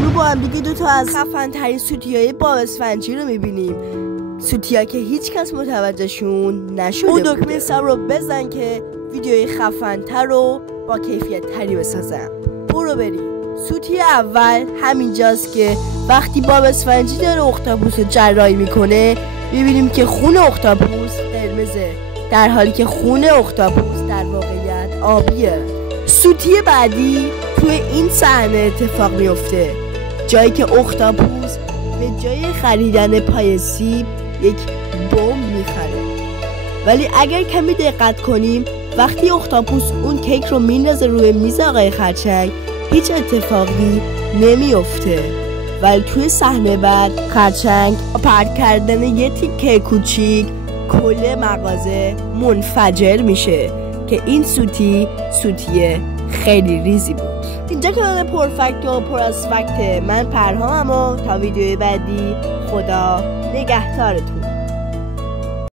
امروز با هم دیگه دوتا از خفن ترین سوتیای باب اسفنجی رو میبینیم. سوتیا که هیچ کس متوجهشون نشده. اون دکمه سب رو بزن که ویدیوی خفن تر رو با کیفیت تری بسازم. برو بریم. سوتی اول همینجاست که وقتی باب اسفنجی داره اختاپوس رو جراحی میکنه میبینیم که خون اختاپوس قرمزه، در حالی که خون اختاپوس در واقعیت آبیه. سوتی بعدی توی این صحنه اتفاق میفته، جایی که اختاپوس به جای خریدن پای سیب یک بمب میخره. ولی اگر کمی دقت کنیم وقتی اختاپوس اون کیک رو میندازه روی میز آقای خرچنگ هیچ اتفاقی نمیفته. ولی توی صحنه بعد خرچنگ پرت کردن یه تیکه کوچیک کل مغازه منفجر میشه که این سوتی خیلی ریزی بود. اینجا کانال پرفکت و پر از فکت. من پرهامم و تا ویدیوی بعدی خدا نگهدارتون.